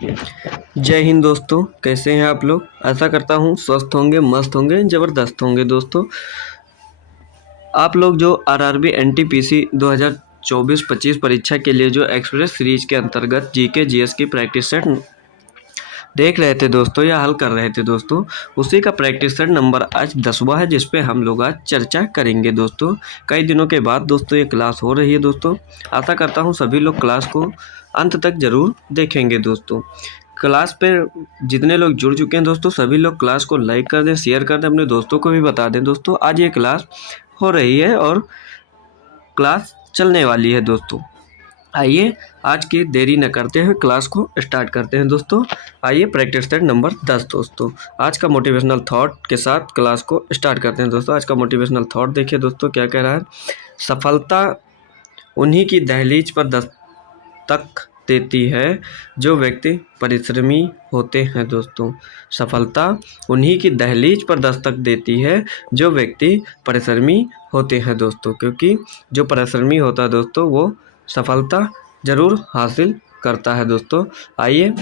जय हिंद दोस्तों, कैसे हैं आप लोग। आशा करता हूँ स्वस्थ होंगे, मस्त होंगे, ज़बरदस्त होंगे। दोस्तों, आप लोग जो आरआरबी एनटीपीसी 2024-25 परीक्षा के लिए जो एक्सप्रेस सीरीज के अंतर्गत जीके जीएस की प्रैक्टिस सेट देख रहे थे दोस्तों या हल कर रहे थे दोस्तों, उसी का प्रैक्टिस सेट नंबर आज 10वां है, जिस पे हम लोग आज चर्चा करेंगे। दोस्तों, कई दिनों के बाद दोस्तों ये क्लास हो रही है। दोस्तों, आशा करता हूँ सभी लोग क्लास को अंत तक ज़रूर देखेंगे। दोस्तों, क्लास पे जितने लोग जुड़ चुके हैं दोस्तों, सभी लोग क्लास को लाइक कर दें, शेयर कर दें, अपने दोस्तों को भी बता दें। दोस्तों, आज ये क्लास हो रही है और क्लास चलने वाली है। दोस्तों, आइए आज की देरी न करते हुए क्लास को स्टार्ट करते हैं। दोस्तों, आइए प्रैक्टिस सेट नंबर 10 दोस्तों, आज का मोटिवेशनल थॉट के साथ क्लास को स्टार्ट करते हैं। दोस्तों, आज का मोटिवेशनल थॉट देखिए दोस्तों, क्या कह रहा है। सफलता उन्हीं की दहलीज पर दस्तक देती है जो व्यक्ति परिश्रमी होते हैं। दोस्तों, सफलता उन्हीं की दहलीज पर दस्तक देती है जो व्यक्ति परिश्रमी होते हैं। दोस्तों, क्योंकि जो परिश्रमी होता है दोस्तों, वो सफलता ज़रूर हासिल करता है। दोस्तों, आइए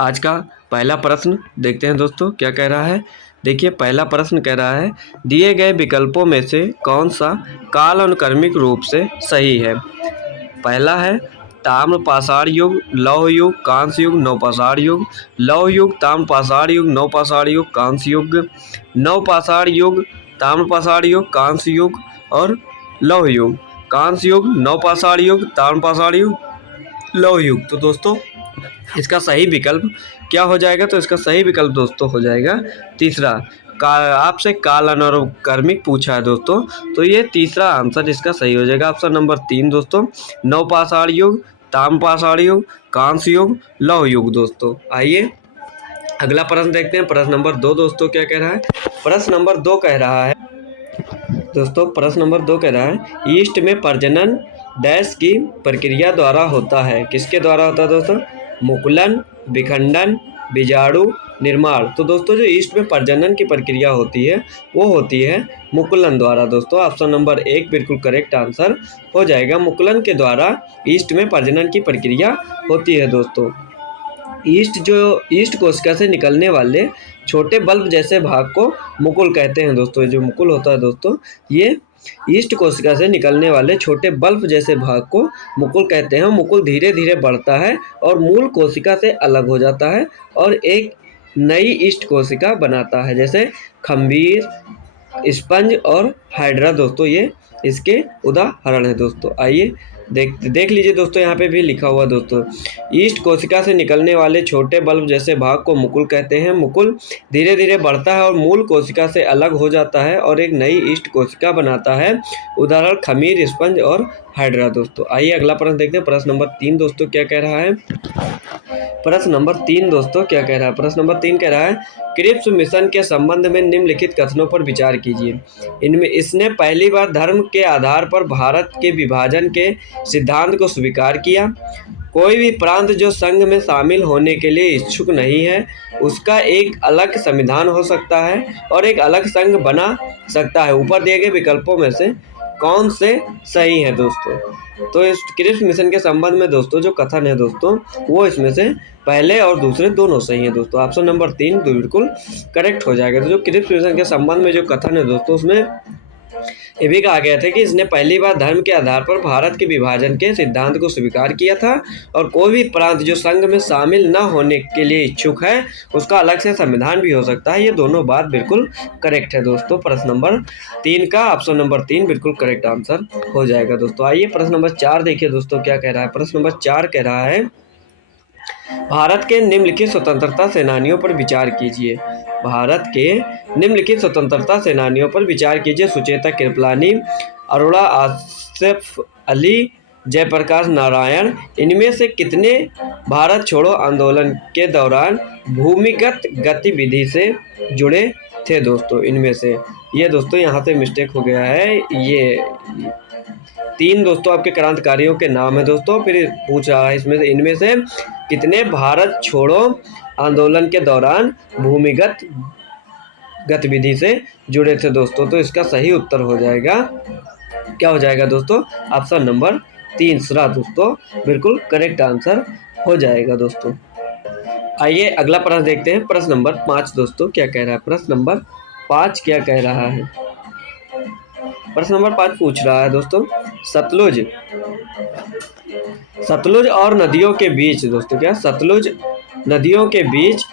आज का पहला प्रश्न देखते हैं। दोस्तों, क्या कह रहा है। देखिए, पहला प्रश्न कह रहा है, दिए गए विकल्पों में से कौन सा काल अनुक्रमिक रूप से सही है। पहला है ताम्र पाषाण युग, लौह युग, कांस्य युग, नवपाषाण युग। लौह युग, ताम्र पाषाण युग, नवपाषाण युग, कांस्य युग। नवपाषाण युग, ताम्र पाषाण युग, कांस्य युग और लौह युग। कांस्य युग, नवपाषाण युग, ताम्रपाषाण युग, लौह युग। तो दोस्तों, इसका सही विकल्प क्या हो जाएगा। तो इसका सही विकल्प दोस्तों हो जाएगा तीसरा। आपसे काल अनुक्रमिक पूछा है दोस्तों, तो ये तीसरा आंसर इसका सही हो जाएगा, ऑप्शन नंबर 3 दोस्तों। नवपाषाण युग, ताम्रपाषाण युग, कांस्य युग, लौह युग। दोस्तों, आइए अगला प्रश्न देखते हैं। प्रश्न नंबर 2 दोस्तों क्या कह रहा है। प्रश्न नंबर 2 कह रहा है दोस्तों, प्रश्न नंबर 2 कह रहा है, ईस्ट में प्रजनन डैश की प्रक्रिया द्वारा होता है। किसके द्वारा होता है दोस्तों। मुकुलन, विखंडन, बीजाणु निर्माण। तो दोस्तों, जो ईस्ट में प्रजनन की प्रक्रिया होती है वो होती है मुकुलन द्वारा। दोस्तों, ऑप्शन नंबर 1 बिल्कुल करेक्ट आंसर हो जाएगा। मुकुलन के द्वारा ईस्ट में प्रजनन की प्रक्रिया होती है। दोस्तों, ईस्ट कोशिका से निकलने वाले छोटे बल्ब जैसे भाग को मुकुल कहते हैं। दोस्तों, जो मुकुल होता है दोस्तों, ये ईस्ट कोशिका से निकलने वाले छोटे बल्ब जैसे भाग को मुकुल कहते हैं। मुकुल धीरे धीरे बढ़ता है और मूल कोशिका से अलग हो जाता है और एक नई ईस्ट कोशिका बनाता है, जैसे खंबीर, स्पंज और हाइड्रा। दोस्तों, ये इसके उदाहरण है। दोस्तों, आइए देख लीजिए दोस्तों, यहाँ पे भी लिखा हुआ दोस्तों, ईस्ट कोशिका से निकलने वाले छोटे बल्ब जैसे भाग को मुकुल कहते हैं। मुकुल धीरे धीरे बढ़ता है और मूल कोशिका से अलग हो जाता है और एक नई ईस्ट कोशिका बनाता है। उदाहरण खमीर, स्पंज और हाइड्रा। दोस्तों, आइए अगला प्रश्न देखते हैं। प्रश्न नंबर 3 दोस्तों क्या कह रहा है। प्रश्न नंबर 3 दोस्तों क्या कह रहा है। प्रश्न नंबर 3 कह रहा है, क्रिप्स मिशन के संबंध में निम्नलिखित कथनों पर विचार कीजिए। इनमें इसने पहली बार धर्म के आधार पर भारत के विभाजन के सिद्धांत को स्वीकार किया। कोई भी प्रांत जो संघ में शामिल होने के लिए इच्छुक नहीं है, उसका एक अलग संविधान हो सकता है और एक अलग संघ बना सकता है। ऊपर दिए गए विकल्पों में से कौन से सही है। दोस्तों, तो इस क्रिप्स मिशन के संबंध में दोस्तों जो कथन है दोस्तों, वो इसमें से पहले और दूसरे दोनों सही है। दोस्तों, ऑप्शन नंबर 3 बिल्कुल करेक्ट हो जाएगा। तो जो क्रिप्स मिशन के संबंध में जो कथन है दोस्तों, उसमें ये भी कहा गया था कि इसने पहली बार धर्म के आधार पर भारत के विभाजन के सिद्धांत को स्वीकार किया था और कोई भी प्रांत जो संघ में शामिल न होने के लिए इच्छुक है, उसका अलग से संविधान भी हो सकता है। ये दोनों बात बिल्कुल करेक्ट है। दोस्तों, प्रश्न नंबर 3 का ऑप्शन नंबर 3 बिल्कुल करेक्ट आंसर हो जाएगा। दोस्तों, आइए प्रश्न नंबर 4 देखिए दोस्तों क्या कह रहा है। प्रश्न नंबर 4 कह रहा है, भारत के निम्नलिखित स्वतंत्रता सेनानियों पर विचार कीजिए। भारत के निम्नलिखित स्वतंत्रता सेनानियों पर विचार कीजिए। सुचेता कृपलानी, अरोड़ा आसिफ अली, जयप्रकाश नारायण। इनमें से कितने भारत छोड़ो आंदोलन के दौरान भूमिगत गतिविधि से जुड़े थे। दोस्तों, इनमें से ये दोस्तों यहाँ से मिस्टेक हो गया है। ये 3 दोस्तों आपके क्रांतिकारियों के नाम है। दोस्तों, फिर पूछ रहा है इसमें से इनमें से कितने भारत छोड़ो आंदोलन के दौरान भूमिगत गतिविधि से जुड़े थे। दोस्तों, तो इसका सही उत्तर हो जाएगा, क्या हो जाएगा दोस्तों, ऑप्शन नंबर 3 दोस्तों बिल्कुल करेक्ट आंसर हो जाएगा। दोस्तों, आइए अगला प्रश्न देखते हैं। प्रश्न नंबर 5 दोस्तों क्या कह रहा है। प्रश्न नंबर 5 क्या कह रहा है। प्रश्न नंबर 5 पूछ रहा है दोस्तों, सतलुज सतलुज और नदियों के बीच दोस्तों क्या, सतलुज नदियों के बीच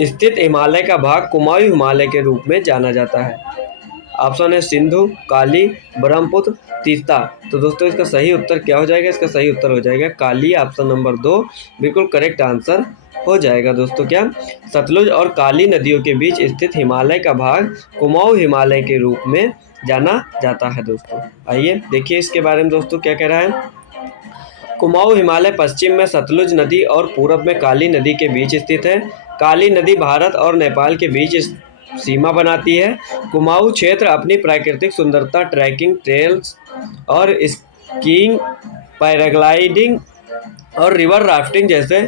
स्थित हिमालय का भाग कुमाऊं हिमालय के रूप में जाना जाता है। ऑप्शन है सिंधु, काली, ब्रह्मपुत्र, तीस्ता। तो दोस्तों इसका सही उत्तर क्या हो जाएगा। इसका सही उत्तर हो जाएगा काली। ऑप्शन नंबर 2 बिल्कुल करेक्ट आंसर हो जाएगा दोस्तों क्या, सतलुज और काली नदियों के बीच स्थित हिमालय का भाग कुमाऊं हिमालय के रूप में जाना जाता है दोस्तों। आइए देखिए इसके बारे में दोस्तों क्या कह रहा है। कुमाऊं हिमालय पश्चिम में सतलुज नदी और पूरब में काली नदी के बीच स्थित है। काली नदी भारत और नेपाल के बीच सीमा बनाती है। कुमाऊं क्षेत्र अपनी प्राकृतिक सुंदरता, ट्रैकिंग ट्रेल्स और स्कीइंग, पैराग्लाइडिंग और रिवर राफ्टिंग जैसे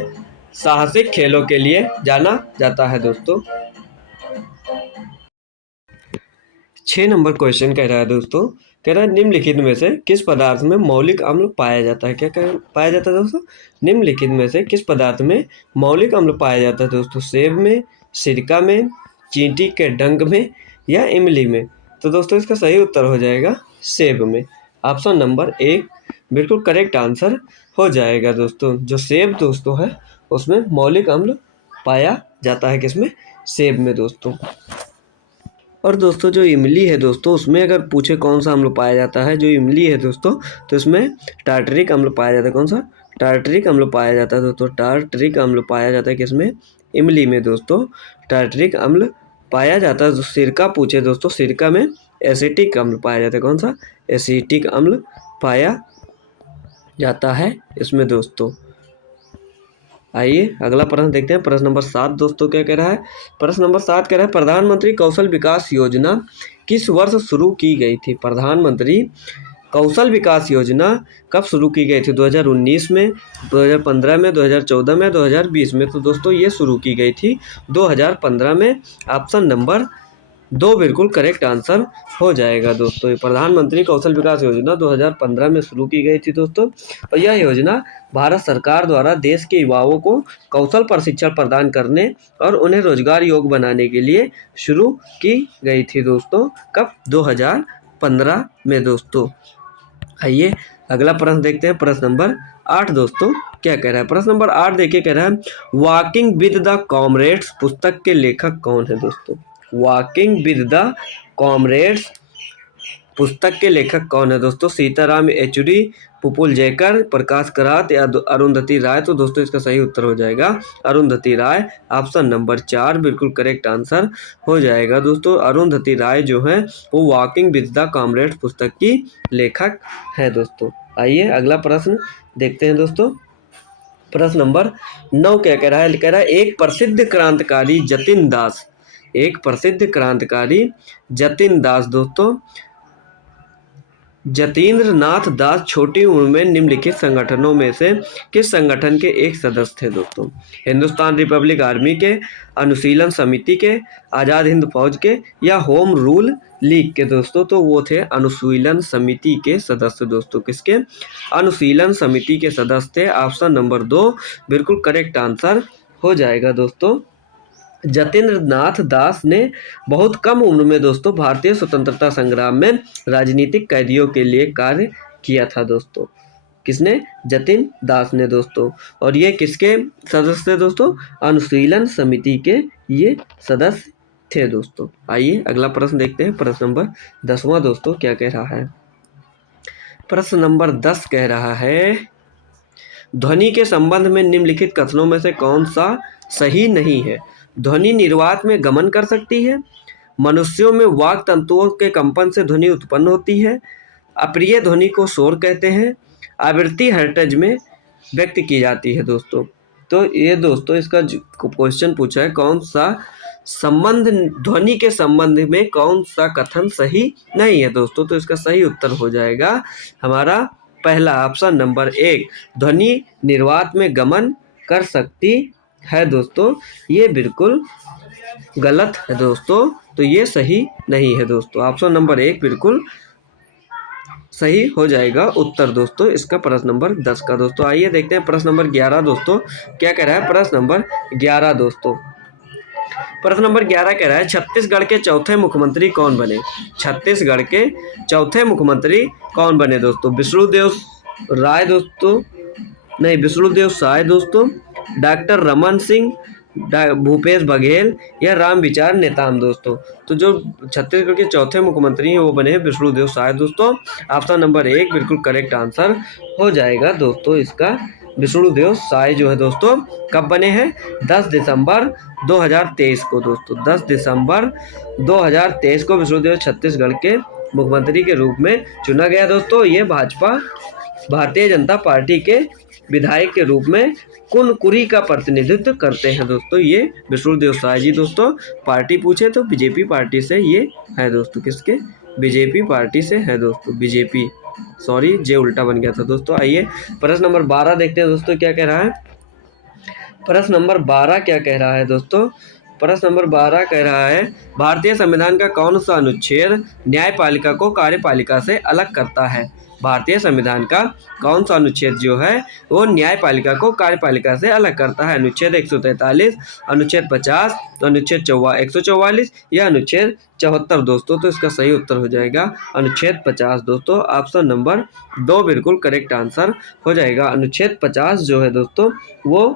साहसिक खेलों के लिए जाना जाता है दोस्तों। 6 नंबर क्वेश्चन कह रहा है दोस्तों, कह रहा है निम्नलिखित में से किस पदार्थ में मौलिक अम्ल पाया जाता है। क्या पाया जाता है दोस्तों, निम्नलिखित में से किस पदार्थ में मौलिक अम्ल पाया जाता है दोस्तों। सेब में, सिरका में, चींटी के डंक में या इमली में। तो दोस्तों इसका सही उत्तर हो जाएगा सेब में। ऑप्शन नंबर 1 बिल्कुल करेक्ट आंसर हो जाएगा दोस्तों। जो सेब दोस्तों है उसमें मौलिक अम्ल पाया जाता है, किसमें, सेब में दोस्तों। और दोस्तों जो इमली है दोस्तों, उसमें अगर पूछे कौन सा अम्ल पाया जाता है, जो इमली है दोस्तों, तो इसमें टार्टरिक अम्ल पाया जाता है। कौन सा, टार्टरिक अम्ल पाया जाता है दोस्तों। टार्टरिक अम्ल पाया जाता है किसमें, इमली में दोस्तों, टार्टरिक अम्ल पाया जाता है। सिरका पूछे दोस्तों, सिरका में एसिटिक अम्ल पाया जाता है। कौन सा, एसिटिक अम्ल पाया जाता है इसमें दोस्तों। आइए अगला प्रश्न देखते हैं। प्रश्न नंबर 7 दोस्तों क्या कह रहा है। प्रश्न नंबर 7 कह रहा है प्रधानमंत्री कौशल विकास योजना किस वर्ष शुरू की गई थी। प्रधानमंत्री कौशल विकास योजना कब शुरू की गई थी। 2019 में, 2015 में, 2014 में, 2020 में। तो दोस्तों ये शुरू की गई थी 2015 में। ऑप्शन नंबर 2 बिल्कुल करेक्ट आंसर हो जाएगा दोस्तों। ये प्रधानमंत्री कौशल विकास योजना 2015 में शुरू की गई थी दोस्तों। और यह योजना भारत सरकार द्वारा देश के युवाओं को कौशल प्रशिक्षण प्रदान करने और उन्हें रोजगार योग्य बनाने के लिए शुरू की गई थी दोस्तों। कब, 2015 में दोस्तों। आइए अगला प्रश्न देखते हैं। प्रश्न नंबर 8 दोस्तों क्या कह रहा है। प्रश्न नंबर 8 देखिए, कह रहा है वॉकिंग विद द कॉमरेड्स पुस्तक के लेखक कौन है दोस्तों। वॉकिंग विद द कॉमरेड्स पुस्तक के लेखक कौन है दोस्तों। सीताराम येचुरी, पुपुल जयकर, प्रकाश करात या अरुंधति राय। तो दोस्तों इसका सही उत्तर हो जाएगा अरुंधति राय। ऑप्शन नंबर 4 बिल्कुल करेक्ट आंसर हो जाएगा दोस्तों। अरुंधति राय जो है वो वॉकिंग विद द कॉमरेड्स पुस्तक की लेखक है दोस्तों। आइए अगला प्रश्न देखते हैं दोस्तों। प्रश्न नंबर 9 क्या कह रहा है। कह रहा है एक प्रसिद्ध क्रांतिकारी जतिन दास, एक प्रसिद्ध क्रांतिकारी जतिन दास दोस्तों, जतीन्द्र नाथ दास छोटी उम्र में निम्नलिखित संगठनों में से किस संगठन के एक सदस्य थे दोस्तों। हिंदुस्तान रिपब्लिक आर्मी के, अनुशीलन समिति के, आज़ाद हिंद फौज के या होम रूल लीग के दोस्तों। तो वो थे अनुशीलन समिति के सदस्य दोस्तों। किसके, अनुशीलन समिति के सदस्य थे। ऑप्शन नंबर 2 बिल्कुल करेक्ट आंसर हो जाएगा दोस्तों। जतीन्द्र नाथ दास ने बहुत कम उम्र में दोस्तों भारतीय स्वतंत्रता संग्राम में राजनीतिक कैदियों के लिए कार्य किया था दोस्तों। किसने, जतिन दास ने दोस्तों। और ये किसके सदस्य थे दोस्तों, अनुशीलन समिति के ये सदस्य थे दोस्तों। आइए अगला प्रश्न देखते हैं। प्रश्न नंबर 10वां दोस्तों क्या कह रहा है। प्रश्न नंबर 10 कह रहा है ध्वनि के संबंध में निम्नलिखित कथनों में से कौन सा सही नहीं है। ध्वनि निर्वात में गमन कर सकती है, मनुष्यों में वाक तंतुओं के कंपन से ध्वनि उत्पन्न होती है, अप्रिय ध्वनि को शोर कहते हैं, आवृत्ति हर्ट्ज में व्यक्त की जाती है दोस्तों। तो ये दोस्तों इसका क्वेश्चन पूछा है कौन सा संबंध, ध्वनि के संबंध में कौन सा कथन सही नहीं है दोस्तों। तो इसका सही उत्तर हो जाएगा हमारा पहला ऑप्शन नंबर 1, ध्वनि निर्वात में गमन कर सकती है दोस्तों। ये बिल्कुल गलत है दोस्तों। तो ये सही नहीं है दोस्तों। ऑप्शन नंबर 1 बिल्कुल सही हो जाएगा उत्तर दोस्तों इसका प्रश्न नंबर 10 का। दोस्तों आइए देखते हैं प्रश्न नंबर 11 दोस्तों क्या कह रहा है। प्रश्न नंबर 11 दोस्तों, प्रश्न नंबर 11 कह रहा है छत्तीसगढ़ के चौथे मुख्यमंत्री कौन बने। छत्तीसगढ़ के चौथे मुख्यमंत्री कौन बने दोस्तों। विष्णुदेव राय दोस्तों, नहीं विष्णुदेव साय दोस्तों, डॉक्टर रमन सिंह, भूपेश बघेल या राम विचार नेताम दोस्तों। तो जो छत्तीसगढ़ के चौथे मुख्यमंत्री हैं वो बने हैं विष्णुदेव साय दोस्तों। ऑप्शन नंबर 1 बिल्कुल करेक्ट आंसर हो जाएगा दोस्तों इसका। विष्णुदेव साय जो है दोस्तों कब बने हैं, 10 दिसंबर 2023 को दोस्तों। 10 दिसंबर 2023 को विष्णुदेव छत्तीसगढ़ के मुख्यमंत्री के रूप में चुना गया दोस्तों। ये भाजपा भारतीय जनता पार्टी के विधायक के रूप में कुनकुरी का प्रतिनिधित्व करते हैं दोस्तों ये विष्णुदेव साय जी दोस्तों। पार्टी पूछे तो बीजेपी पार्टी से ये है दोस्तों, किसके, बीजेपी पार्टी से है दोस्तों, बीजेपी, सॉरी जे उल्टा बन गया था दोस्तों। आइए प्रश्न नंबर 12 देखते हैं दोस्तों क्या कह रहा है। प्रश्न नंबर 12 क्या कह रहा है दोस्तों। प्रश्न नंबर 12 कह रहा है भारतीय संविधान का कौन सा अनुच्छेद न्यायपालिका को कार्यपालिका से अलग करता है। भारतीय संविधान का कौन सा अनुच्छेद जो है वो न्यायपालिका को कार्यपालिका से अलग करता है। अनुच्छेद 143, अनुच्छेद 50, अनुच्छेद 144 या अनुच्छेद 74 दोस्तों। तो इसका सही उत्तर हो जाएगा अनुच्छेद 50 दोस्तों। ऑप्शन नंबर 2 बिल्कुल करेक्ट आंसर हो जाएगा। अनुच्छेद 50 जो है दोस्तों वो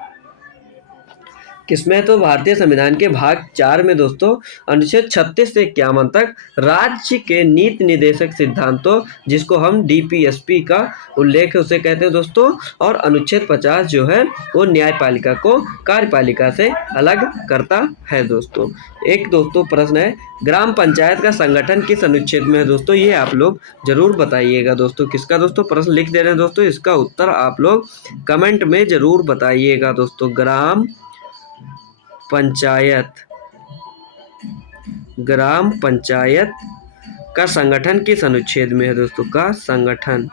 किसमें, तो भारतीय संविधान के भाग 4 में दोस्तों अनुच्छेद 36 से 51 तक राज्य के नीति निर्देशक सिद्धांतों जिसको हम डीपीएसपी का उल्लेख उसे कहते हैं दोस्तों। और अनुच्छेद 50 जो है वो न्यायपालिका को कार्यपालिका से अलग करता है दोस्तों। एक दोस्तों प्रश्न है ग्राम पंचायत का संगठन किस अनुच्छेद में है दोस्तों। ये आप लोग जरूर बताइएगा दोस्तों किसका। दोस्तों प्रश्न लिख दे रहे हैं दोस्तों, इसका उत्तर आप लोग कमेंट में जरूर बताइएगा दोस्तों। ग्राम पंचायत का संगठन किस अनुच्छेद में है दोस्तों। का संगठन,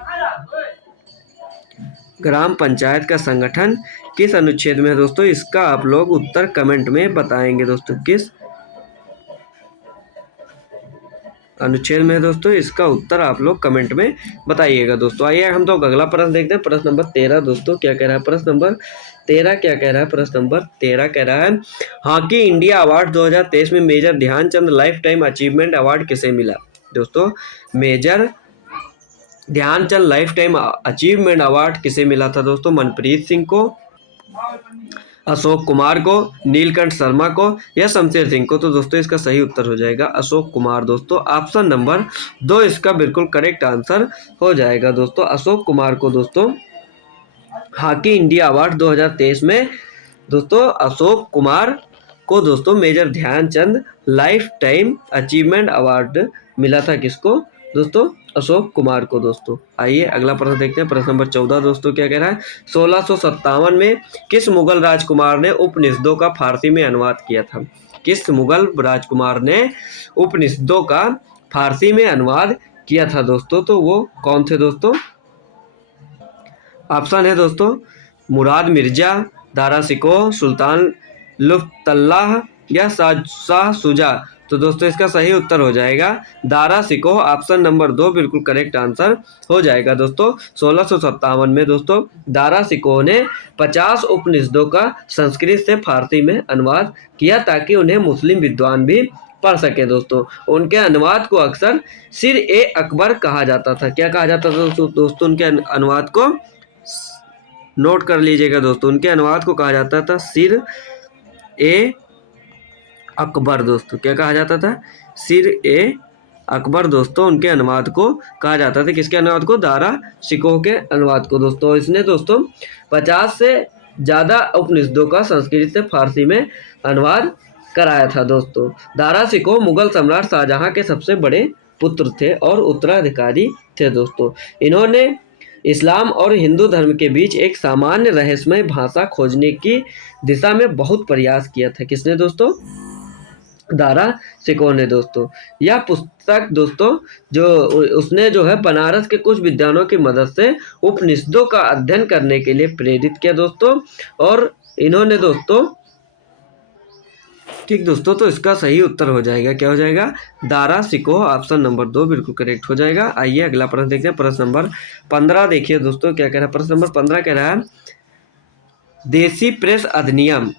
ग्राम पंचायत का संगठन किस अनुच्छेद में है दोस्तों। इसका आप लोग उत्तर कमेंट में बताएंगे दोस्तों, किस अनुच्छेद में है दोस्तों। इसका उत्तर आप लोग कमेंट में बताइएगा दोस्तों। आइए हम तो अगला प्रश्न देखते हैं। प्रश्न नंबर 13 दोस्तों क्या कह रहा है। प्रश्न नंबर 13 क्या कह रहा है। प्रश्न नंबर 13 कह रहा है हॉकी इंडिया अवार्ड 2023 में major Dhyan Chand lifetime achievement award किसे मिला दोस्तों। Major Dhyan Chand lifetime achievement award किसे मिला था दोस्तों। मनप्रीत सिंह को, अशोक कुमार को, नीलकंठ शर्मा को या शमशेर सिंह को। तो दोस्तों इसका सही उत्तर हो जाएगा अशोक कुमार दोस्तों। ऑप्शन नंबर 2 इसका बिल्कुल करेक्ट आंसर हो जाएगा दोस्तों। अशोक कुमार को दोस्तों हॉकी इंडिया अवार्ड 2023 में दोस्तों अशोक कुमार को दोस्तों major Dhyan Chand lifetime achievement award मिला था। किसको दोस्तों, अशोक कुमार को दोस्तों। आइए अगला प्रश्न देखते हैं। प्रश्न नंबर 14 दोस्तों क्या कह रहा है 1657 में किस मुगल राजकुमार ने उपनिषदों का फारसी में अनुवाद किया था। किस मुगल राजकुमार ने उपनिषदों का फारसी में अनुवाद किया था दोस्तों। तो वो कौन थे दोस्तों। ऑप्शन है दोस्तों मुराद मिर्जा, दारा शिकोह, सुल्तान लुत्फुल्लाह या शाह शुजा। तो दोस्तों इसका सही उत्तर हो जाएगा दारा शिकोह। ऑप्शन नंबर 2 बिल्कुल करेक्ट आंसर हो जाएगा दोस्तों। 1657 में दोस्तों दारा शिकोह ने 50 उपनिषदों का संस्कृत से फारसी में अनुवाद किया ताकि उन्हें मुस्लिम विद्वान भी पढ़ सके दोस्तों। उनके अनुवाद को अक्सर सिर ए अकबर कहा जाता था। क्या कहा जाता था दोस्तों उनके अनुवाद को, नोट कर लीजिएगा दोस्तों। उनके अनुवाद को कहा जाता था सिर ए अकबर दोस्तों। क्या कहा जाता था, सिर ए अकबर दोस्तों। उनके अनुवाद को कहा जाता था। किसके अनुवाद को, दारा शिकोह के अनुवाद को दोस्तों। इसने दोस्तों 50 से ज़्यादा उपनिषदों का संस्कृत से फारसी में अनुवाद कराया था दोस्तों। दारा शिकोह मुगल सम्राट शाहजहां के सबसे बड़े पुत्र थे और उत्तराधिकारी थे दोस्तों। इन्होंने इस्लाम और हिंदू धर्म के बीच एक सामान्य रहस्यमय भाषा खोजने की दिशा में बहुत प्रयास किया था। किसने दोस्तों, दारा शिकोह ने दोस्तों। यह पुस्तक दोस्तों जो उसने जो है बनारस के कुछ विद्वानों की मदद से उपनिषदों का अध्ययन करने के लिए प्रेरित किया दोस्तों। और इन्होंने दोस्तों ठीक दोस्तों, तो इसका सही उत्तर हो जाएगा, क्या हो जाएगा, दारा सिकोह, ऑप्शन नंबर 2 बिल्कुल करेक्ट हो जाएगा। आइए अगला प्रश्न देखते हैं, प्रश्न नंबर 15 देखिए दोस्तों क्या कह रहा है। प्रश्न नंबर 15 कह रहा है देसी प्रेस अधिनियम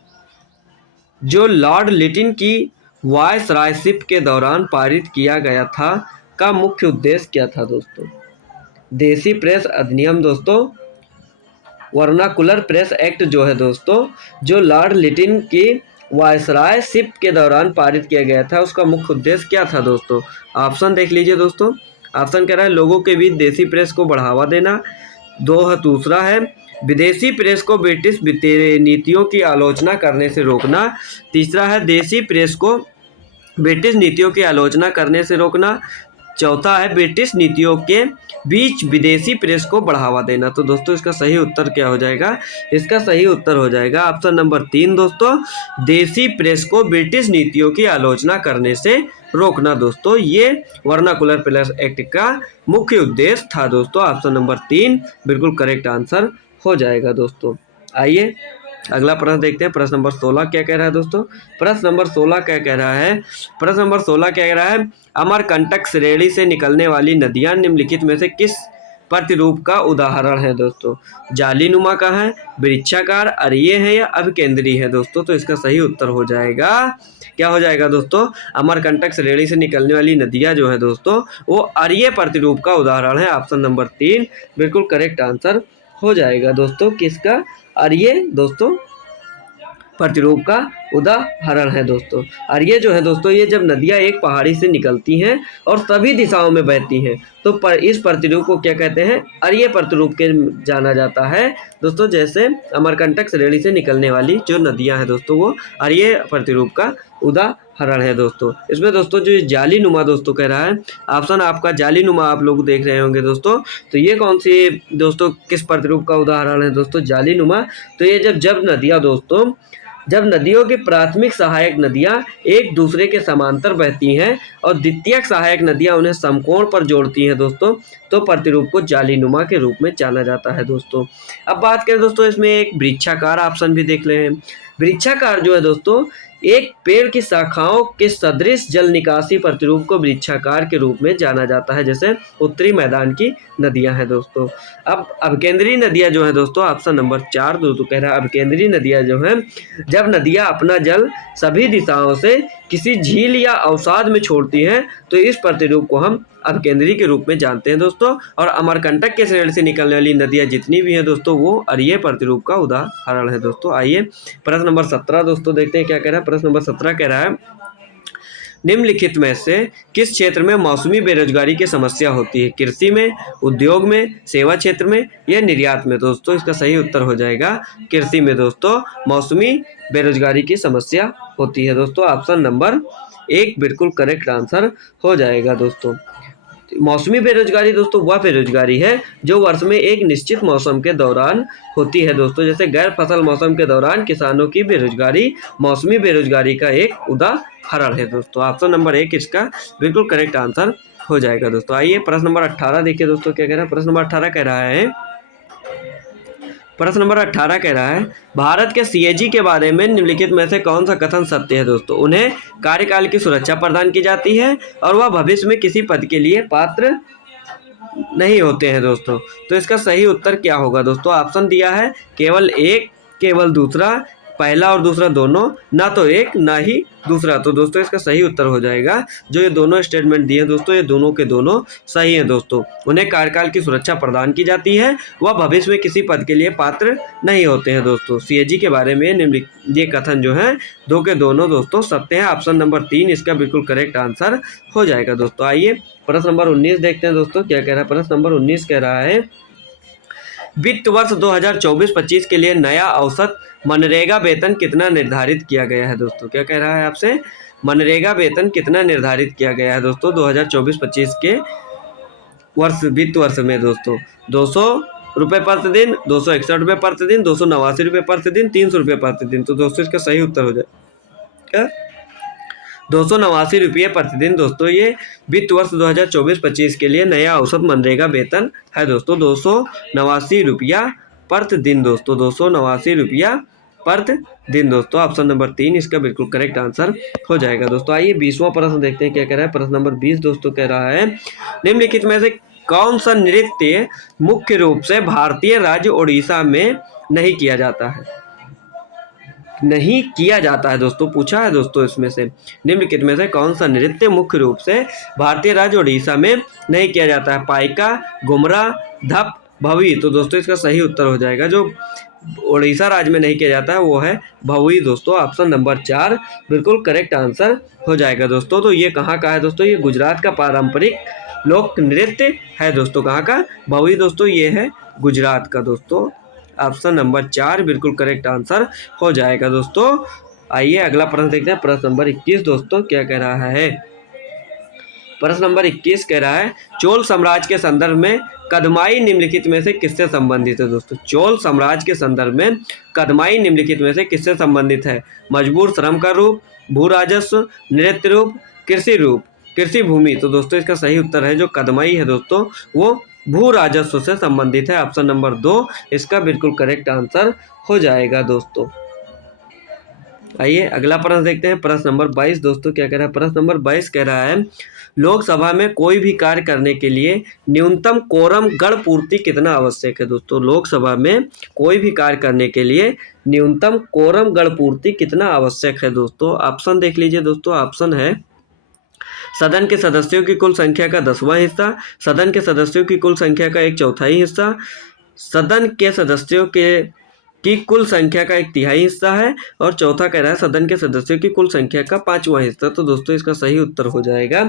जो लॉर्ड लिटिन की वायसरायशिप के दौरान पारित किया गया था का मुख्य उद्देश्य क्या था दोस्तों। देसी प्रेस अधिनियम दोस्तों, वर्नाकुलर प्रेस एक्ट जो है दोस्तों, जो लॉर्ड लिटिन की वायसरायशिप के दौरान पारित किया गया था, उसका मुख्य उद्देश्य क्या था दोस्तों। ऑप्शन देख लीजिए दोस्तों। ऑप्शन कह रहा है लोगों के बीच देसी प्रेस को बढ़ावा देना, दूसरा है विदेशी प्रेस को ब्रिटिश नीतियों की आलोचना करने से रोकना, तीसरा है देसी प्रेस को ब्रिटिश नीतियों की आलोचना करने से रोकना, चौथा है ब्रिटिश नीतियों के बीच विदेशी प्रेस को बढ़ावा देना। तो दोस्तों इसका सही उत्तर क्या हो जाएगा, इसका सही उत्तर हो जाएगा ऑप्शन नंबर 3 दोस्तों, देसी प्रेस को ब्रिटिश नीतियों की आलोचना करने से रोकना। दोस्तों ये वर्नाकुलर प्रेस एक्ट का मुख्य उद्देश्य था दोस्तों, ऑप्शन नंबर 3 बिल्कुल करेक्ट आंसर हो जाएगा दोस्तों। आइए अगला प्रश्न देखते हैं, प्रश्न नंबर 16 क्या कह रहा है दोस्तों। प्रश्न नंबर 16 क्या कह रहा है, प्रश्न नंबर 16 क्या कह रहा है अमरकंटक श्रेणी से निकलने वाली नदियां निम्नलिखित में से किस प्रतिरूप का उदाहरण है दोस्तों। जालीनुमा का है, वृक्षाकार, अरीय है या अभिकेंद्री है दोस्तों। तो इसका सही उत्तर हो जाएगा, क्या हो जाएगा दोस्तों, अमरकंटक श्रेणी से निकलने वाली नदियां जो है दोस्तों वो अरीय प्रतिरूप का उदाहरण है, ऑप्शन नंबर 3 बिल्कुल करेक्ट आंसर हो जाएगा दोस्तों। किसका, अरीय दोस्तों प्रतिरूप का उदाहरण है दोस्तों। और ये जो है दोस्तों, ये जब नदियाँ एक पहाड़ी से निकलती हैं और सभी दिशाओं में बहती हैं तो इस प्रतिरूप को क्या कहते हैं, अरीय प्रतिरूप के जाना जाता है दोस्तों। जैसे अमरकंटक श्रेणी से निकलने वाली जो नदियाँ हैं दोस्तों वो अरीय प्रतिरूप का उदाहरण है दोस्तों। इसमें दोस्तों जो जाली नुमा दोस्तों कह रहा है, ऑप्शन आपका जाली नुमा आप लोग देख रहे होंगे दोस्तों, तो ये कौन सी दोस्तों किस प्रतिरूप का उदाहरण है दोस्तों, जाली नुमा। तो ये जब नदियाँ दोस्तों, जब नदियों की प्राथमिक सहायक नदियां एक दूसरे के समांतर बहती हैं और द्वितीयक सहायक नदियां उन्हें समकोण पर जोड़ती हैं दोस्तों, तो प्रतिरूप को जालीनुमा के रूप में जाना जाता है दोस्तों। अब बात करें दोस्तों, इसमें एक वृक्षाकार ऑप्शन भी देख लें। वृक्षाकार जो है दोस्तों, एक पेड़ की शाखाओं के सदृश जल निकासी प्रतिरूप को वृक्षाकार के रूप में जाना जाता है, जैसे उत्तरी मैदान की नदियां हैं दोस्तों। अब अभिकेंद्रीय नदियां जो है दोस्तों, ऑप्शन नंबर 4 दोस्तों कह रहा है अभिकेंद्रीय नदियां जो हैं, जब नदियां अपना जल सभी दिशाओं से किसी झील या अवसाद में छोड़ती हैं तो इस प्रतिरूप को हम अभिकेंद्री के रूप में जानते हैं दोस्तों। और अमरकंटक के श्रेणी से निकलने वाली नदियां जितनी भी हैं दोस्तों वो अरीय प्रतिरूप का उदाहरण है दोस्तों। आइए प्रश्न नंबर 17 दोस्तों देखते हैं क्या कह रहा है। प्रश्न नंबर 17 कह रहा है निम्नलिखित में से किस क्षेत्र में मौसमी बेरोजगारी की समस्या होती है, कृषि में, उद्योग में, सेवा क्षेत्र में या निर्यात में दोस्तों। इसका सही उत्तर हो जाएगा कृषि में दोस्तों मौसमी बेरोजगारी की समस्या होती है दोस्तों, ऑप्शन नंबर 1 बिल्कुल करेक्ट आंसर हो जाएगा दोस्तों। मौसमी बेरोजगारी दोस्तों वह बेरोजगारी है जो वर्ष में एक निश्चित मौसम के दौरान होती है दोस्तों, जैसे गैर फसल मौसम के दौरान किसानों की बेरोजगारी मौसमी बेरोजगारी का एक उदाहरण है दोस्तों, ऑप्शन नंबर 1 इसका बिल्कुल करेक्ट आंसर हो जाएगा दोस्तों। आइए प्रश्न नंबर 18 देखिए दोस्तों क्या कह रहा है। प्रश्न नंबर 18 कह रहा है, प्रश्न नंबर 18 कह रहा है भारत के सीएजी के बारे में निम्नलिखित में से कौन सा कथन सत्य है दोस्तों। उन्हें कार्यकाल की सुरक्षा प्रदान की जाती है और वह भविष्य में किसी पद के लिए पात्र नहीं होते हैं दोस्तों। तो इसका सही उत्तर क्या होगा दोस्तों, ऑप्शन दिया है केवल एक, केवल दूसरा, पहला और दूसरा दोनों, ना तो एक ना ही दूसरा। तो दोस्तों इसका सही उत्तर हो जाएगा जो ये दोनों स्टेटमेंट दिए हैं दोस्तों, ये दोनों के दोनों सही हैं दोस्तों। उन्हें कार्यकाल की सुरक्षा प्रदान की जाती है, वह भविष्य में किसी पद के लिए पात्र नहीं होते हैं दोस्तों। सीएजी के बारे में ये कथन जो है दो के दोनों दोस्तों सत्य है, ऑप्शन नंबर 3 इसका बिल्कुल करेक्ट आंसर हो जाएगा दोस्तों। आइए प्रश्न नंबर 19 देखते हैं दोस्तों क्या कह रहा है। प्रश्न नंबर 19 कह रहा है वित्त वर्ष 2024-25 के लिए नया औसत मनरेगा वेतन कितना निर्धारित किया गया है दोस्तों। क्या कह रहा है आपसे, मनरेगा वेतन कितना निर्धारित किया गया है दोस्तों 2024-25 के वित्त वर्ष में दोस्तों। 200 रुपये प्रतिदिन, 261 रुपये प्रतिदिन, 289 रुपये प्रतिदिन, 300 रुपये प्रतिदिन। तो दोस्तों इसका सही उत्तर हो जाएगा 289 रुपये प्रतिदिन दोस्तों। ये वित्त वर्ष 2024-25 के लिए नया औसत मनरेगा वेतन है दोस्तों, 289 रुपया प्रतिदिन दोस्तों, 289 रुपया प्रतिदिन दोस्तों। ऑप्शन नंबर 3 इसका बिल्कुल करेक्ट आंसर हो जाएगा दोस्तों। आइए 20वां प्रश्न देखते हैं क्या कह रहा है। प्रश्न नंबर 20 दोस्तों कह रहा है, निम्नलिखित में से कौन सा नृत्य मुख्य रूप से भारतीय राज्य उड़ीसा में नहीं किया जाता है? नहीं किया जाता है दोस्तों, पूछा है दोस्तों इसमें से निम्नलिखित में से कौन सा नृत्य मुख्य रूप से भारतीय राज्य उड़ीसा में नहीं किया जाता है? पाइका, घुमरा, धप, भवी। तो दोस्तों इसका सही उत्तर हो जाएगा, जो उड़ीसा राज्य में नहीं किया जाता है वो है भवी दोस्तों। ऑप्शन नंबर 4 बिल्कुल करेक्ट आंसर हो जाएगा दोस्तों। तो ये कहाँ का है दोस्तों? ये गुजरात का पारंपरिक लोक नृत्य है दोस्तों। कहाँ का? भवी दोस्तों, ये है गुजरात का दोस्तों। ऑप्शन नंबर 4 बिल्कुल करेक्ट आंसर हो जाएगा दोस्तों। आइए अगला प्रश्न देखते हैं। प्रश्न नंबर 21 दोस्तों क्या कह रहा है? प्रश्न नंबर 21 कह रहा है, चोल साम्राज्य के संदर्भ में कदमाई निम्नलिखित में से किससे संबंधित है दोस्तों? चोल साम्राज्य के संदर्भ में कदमाई निम्नलिखित में से किससे संबंधित है? मजबूर श्रम का रूप, भू राजस्व, नृत्य रूप, कृषि रूप, कृषि भूमि। तो दोस्तों इसका सही उत्तर है जो कदमाई है दोस्तों, वो भू राजस्व से संबंधित है। ऑप्शन नंबर 2 इसका बिल्कुल करेक्ट आंसर हो जाएगा दोस्तों। आइए अगला प्रश्न देखते हैं। प्रश्न नंबर 22 दोस्तों क्या कह रहा है? प्रश्न नंबर 22 कह रहा है, लोकसभा में कोई भी कार्य करने के लिए न्यूनतम कोरम गण पूर्ति कितना आवश्यक है दोस्तों? लोकसभा में कोई भी कार्य करने के लिए न्यूनतम कोरम गण पूर्ति कितना आवश्यक है दोस्तों? ऑप्शन देख लीजिए दोस्तों। ऑप्शन है, सदन के सदस्यों की कुल संख्या का 10वां हिस्सा, सदन के सदस्यों की कुल संख्या का 1/4 हिस्सा, सदन के सदस्यों की कुल संख्या का 1/3 हिस्सा है, और चौथा कह रहा है सदन के सदस्यों की कुल संख्या का 5वां हिस्सा। तो दोस्तों इसका सही उत्तर हो जाएगा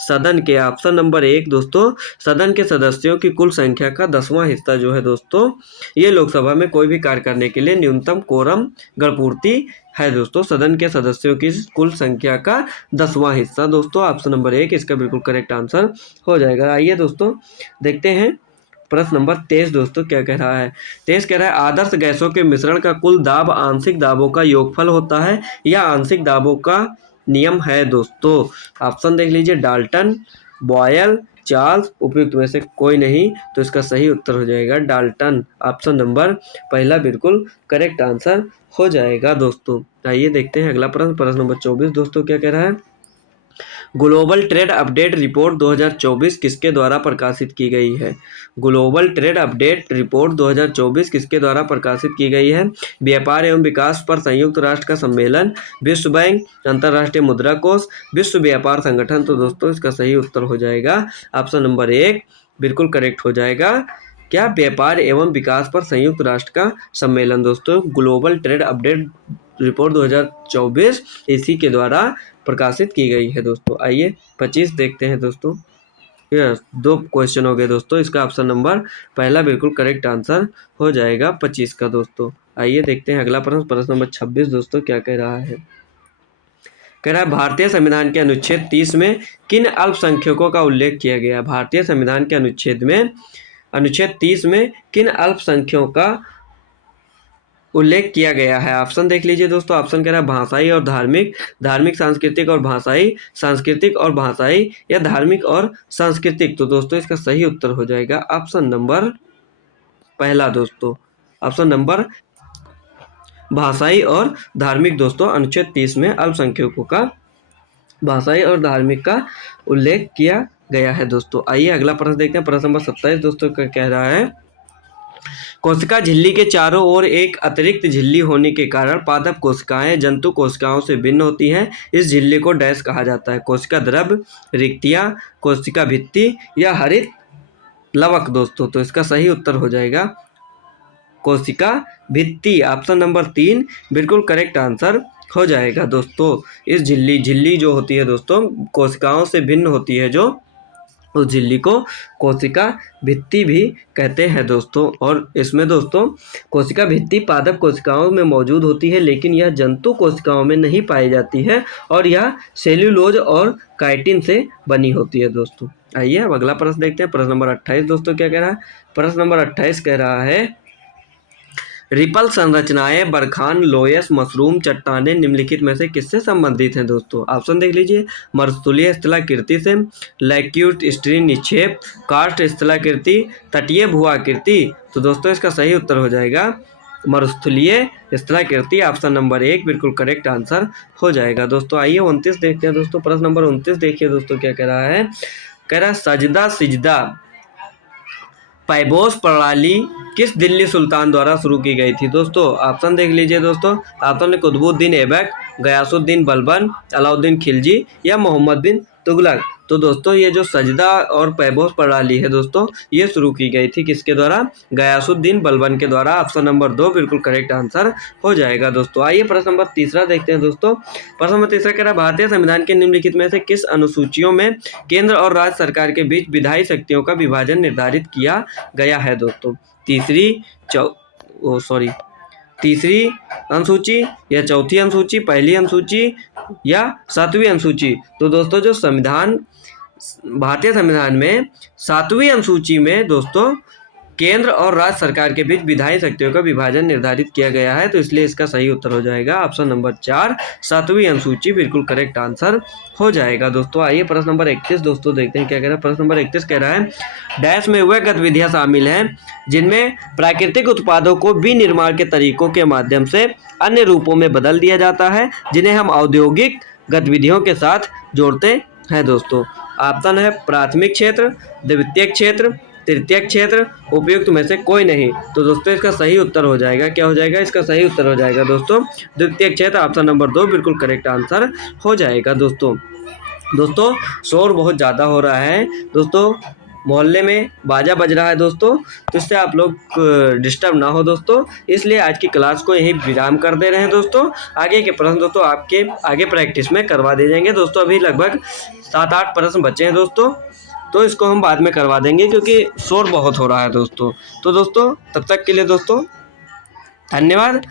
सदन के, ऑप्शन नंबर 1 दोस्तों, सदन के सदस्यों की कुल संख्या का 10वां हिस्सा जो है दोस्तों, ये लोकसभा में कोई भी कार्य करने के लिए न्यूनतम कोरम गणपूर्ति है दोस्तों। सदन के सदस्यों की कुल संख्या का 10वां हिस्सा दोस्तों। ऑप्शन नंबर 1 इसका बिल्कुल करेक्ट आंसर हो जाएगा। आइए दोस्तों देखते हैं प्रश्न नंबर 23 दोस्तों क्या कह रहा है? 23 कह रहा है, आदर्श गैसों के मिश्रण का कुल दाब आंशिक दाबों का योगफल होता है या आंशिक दाबों का नियम है दोस्तों? ऑप्शन देख लीजिए, डाल्टन, बॉयल, चार्ल्स, उपयुक्त में से कोई नहीं। तो इसका सही उत्तर हो जाएगा डाल्टन। ऑप्शन नंबर पहला बिल्कुल करेक्ट आंसर हो जाएगा दोस्तों। आइए देखते हैं अगला प्रश्न। प्रश्न नंबर 24 दोस्तों क्या कह रहा है? ग्लोबल ट्रेड अपडेट रिपोर्ट 2024 किसके द्वारा प्रकाशित की गई है? ग्लोबल ट्रेड अपडेट रिपोर्ट 2024 किसके द्वारा प्रकाशित की गई है? व्यापार एवं विकास पर संयुक्त राष्ट्र का सम्मेलन, विश्व बैंक, अंतर्राष्ट्रीय मुद्रा कोष, विश्व व्यापार संगठन। तो दोस्तों इसका सही उत्तर हो जाएगा ऑप्शन नंबर 1 बिल्कुल करेक्ट हो जाएगा। क्या? व्यापार एवं विकास पर संयुक्त राष्ट्र का सम्मेलन दोस्तों, ग्लोबल ट्रेड अपडेट रिपोर्ट 2024 इसी के द्वारा प्रकाशित की गई है दोस्तों। आइए 25 देखते हैं दोस्तों। यस, 2 क्वेश्चन हो गए दोस्तों। इसका ऑप्शन नंबर पहला बिल्कुल करेक्ट आंसर हो जाएगा 25 का दोस्तों। आइए देखते हैं अगला प्रश्न। प्रश्न नंबर 26 दोस्तों क्या कह रहा है? कह रहा है, भारतीय संविधान के अनुच्छेद 30 में किन अल्पसंख्यकों का उल्लेख किया गया? भारतीय संविधान के अनुच्छेद 30 में किन अल्पसंख्यकों का उल्लेख किया गया है? ऑप्शन देख लीजिए दोस्तों। ऑप्शन कह रहा है भाषाई और धार्मिक, धार्मिक सांस्कृतिक और भाषाई, सांस्कृतिक और भाषाई, या धार्मिक और सांस्कृतिक। तो दोस्तों इसका सही उत्तर हो जाएगा ऑप्शन नंबर पहला दोस्तों, ऑप्शन नंबर भाषाई और धार्मिक दोस्तों। अनुच्छेद 30 में अल्पसंख्यकों का भाषाई और धार्मिक का उल्लेख किया गया है दोस्तों। आइए अगला प्रश्न देखते हैं। प्रश्न नंबर 27 दोस्तों का कह रहा है, कोशिका झिल्ली के चारों ओर एक अतिरिक्त झिल्ली होने के कारण पादप कोशिकाएं जंतु कोशिकाओं से भिन्न होती हैं। इस झिल्ली को डैश कहा जाता है? कोशिका द्रव्य, रिक्तियां, कोशिका भित्ति, या हरित लवक दोस्तों। तो इसका सही उत्तर हो जाएगा कोशिका भित्ति। ऑप्शन नंबर 3 बिल्कुल करेक्ट आंसर हो जाएगा दोस्तों। इस झिल्ली जो होती है दोस्तों, कोशिकाओं से भिन्न होती है, जो उस झिल्ली को कोशिका भित्ति भी कहते हैं दोस्तों। और इसमें दोस्तों कोशिका भित्ति पादप कोशिकाओं में मौजूद होती है, लेकिन यह जंतु कोशिकाओं में नहीं पाई जाती है, और यह सेल्यूलोज और काइटिन से बनी होती है दोस्तों। आइए अब अगला प्रश्न देखते हैं। प्रश्न नंबर 28 दोस्तों क्या कह रहा है? प्रश्न नंबर 28 कह रहा है, रिपल संरचनाएं बरखान, लोयस, मशरूम, चट्टानें निम्नलिखित में से किससे संबंधित हैं दोस्तों? ऑप्शन देख लीजिए, मरुस्थलीय स्थलाकृति से, लैक्यूट स्ट्रीन निक्षेप, कार्स्ट स्थलाकृति, तटीय भू आकृति। तो दोस्तों इसका सही उत्तर हो जाएगा मरुस्थलीय स्थलाकृति। ऑप्शन नंबर 1 बिल्कुल करेक्ट आंसर हो जाएगा दोस्तों। आइए 29 देखते हैं दोस्तों। प्रश्न नंबर 29 देखिए दोस्तों क्या कह रहा है। कह रहा है सजदा सिजदा पैबोस प्रणाली किस दिल्ली सुल्तान द्वारा शुरू की गई थी दोस्तों। ऑप्शन देख लीजिए दोस्तों। ऑप्शन है कुतुबुद्दीन ऐबक, गयासुद्दीन बलबन, अलाउद्दीन खिलजी या मोहम्मद बिन तुगलक। तो दोस्तों ये जो सजदा और पैबोस प्रणाली है दोस्तों, ये शुरू की गई थी किसके द्वारा, गयासुद्दीन बलबन के द्वारा। ऑप्शन नंबर 2 बिल्कुल करेक्ट आंसर हो जाएगा दोस्तों। आइए प्रश्न नंबर तीसरा देखते हैं दोस्तों। प्रश्न नंबर तीसरा कह रहा है भारतीय संविधान के निम्नलिखित में से किस अनुसूचियों में केंद्र और राज्य सरकार के बीच विधायी शक्तियों का विभाजन निर्धारित किया गया है दोस्तों। तीसरी अनुसूची या चौथी अनुसूची, पहली अनुसूची या 7वीं अनुसूची। तो दोस्तों जो भारतीय संविधान में 7वीं अनुसूची में दोस्तों केंद्र और राज्य सरकार के बीच विधायी शक्तियों का विभाजन निर्धारित किया गया है, तो इसलिए इसका सही उत्तर हो जाएगा ऑप्शन नंबर 4 7वीं अनुसूची बिल्कुल करेक्ट आंसर हो जाएगा दोस्तों। आइए प्रश्न नंबर 31 दोस्तों देखते हैं क्या कह रहा है। प्रश्न नंबर 31 कह रहा है डैश में वह गतिविधियां शामिल हैं जिनमें प्राकृतिक उत्पादों को विनिर्माण के तरीकों के माध्यम से अन्य रूपों में बदल दिया जाता है, जिन्हें हम औद्योगिक गतिविधियों के साथ जोड़ते हैं दोस्तों। ऑप्शन है प्राथमिक क्षेत्र, द्वितीयक क्षेत्र, तृतीयक क्षेत्र, उपयुक्त में से कोई नहीं। तो दोस्तों इसका सही उत्तर हो जाएगा, क्या हो जाएगा, इसका सही उत्तर हो जाएगा दोस्तों द्वितीयक क्षेत्र। ऑप्शन नंबर 2 बिल्कुल करेक्ट आंसर हो जाएगा दोस्तों। शोर बहुत ज़्यादा हो रहा है दोस्तों, मोहल्ले में बाजा बज रहा है दोस्तों, तो इससे आप लोग डिस्टर्ब ना हो दोस्तों, इसलिए आज की क्लास को यही विराम कर दे रहे हैं दोस्तों। आगे के प्रश्न दोस्तों आपके आगे प्रैक्टिस में करवा दे जाएंगे दोस्तों। अभी लगभग 7-8 प्रश्न बचे हैं दोस्तों, तो इसको हम बाद में करवा देंगे क्योंकि शोर बहुत हो रहा है दोस्तों। तो दोस्तों तब तक के लिए दोस्तों धन्यवाद।